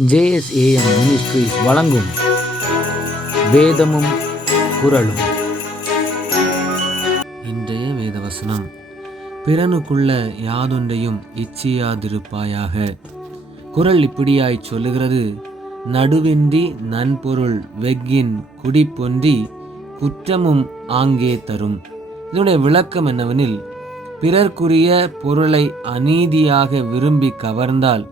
JSAM ministries வழங்கும் வேதமும் குரலும் இன்றைய வேதவசனம். பிறனுக்குள்ள யாதொன்றையும் இச்சியாதிருப்பாயாக. குரல் இப்படியாய் சொல்லுகிறது. நடுவின்றி நன்பொருள் வெக்கின் குடிப்பொன்றி குற்றமும் ஆங்கே தரும். இதனுடைய விளக்கம் என்னவெனில் பிறர்க்குரிய பொருளை அநீதியாக விரும்பி கவர்ந்தால்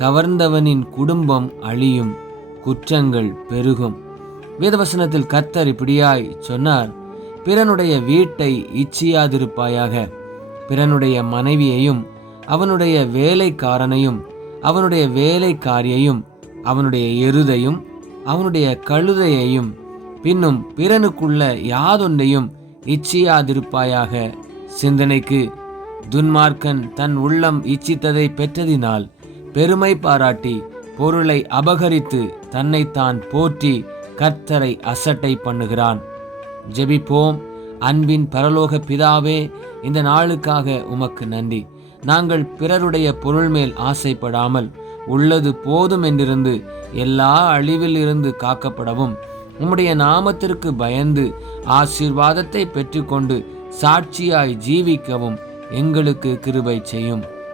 கவர்ந்தவனின் குடும்பம் அழியும் குற்றங்கள் பெருகும். வேதவசனத்தில் கர்த்தர் இப்படியாய் சொன்னார் பிறனுடைய வீட்டை இச்சியாதிருப்பாயாக. பிறனுடைய மனைவியையும் அவனுடைய வேலைக்காரனையும் அவனுடைய வேலைக்காரியையும் அவனுடைய எருதையும் அவனுடைய கழுதையையும் பின்னும் பிறனுக்குள்ள யாதொன்றையும் இச்சியாதிருப்பாயாக. சிந்தனைக்கு துன்மார்க்கன் தன் உள்ளம் இச்சித்ததை பெற்றதினால் பெருமை பாராட்டி பொருளை அபகரித்து தன்னைத்தான் போற்றி கர்த்தரை அசட்டை பண்ணுகிறான். ஜெபிப்போம். அன்பின் பரலோக பிதாவே இந்த நாளுக்காக உமக்கு நன்றி. நாங்கள் பிறருடைய பொருள் மேல் ஆசைப்படாமல் உள்ளது போதும் என்றிருந்து எல்லா அழிவில் இருந்து காக்கப்படவும் உம்முடைய நாமத்திற்கு பயந்து ஆசீர்வாதத்தை பெற்றுக்கொண்டு சாட்சியாய் ஜீவிக்கவும் எங்களுக்கு கிருபை செய்யும்.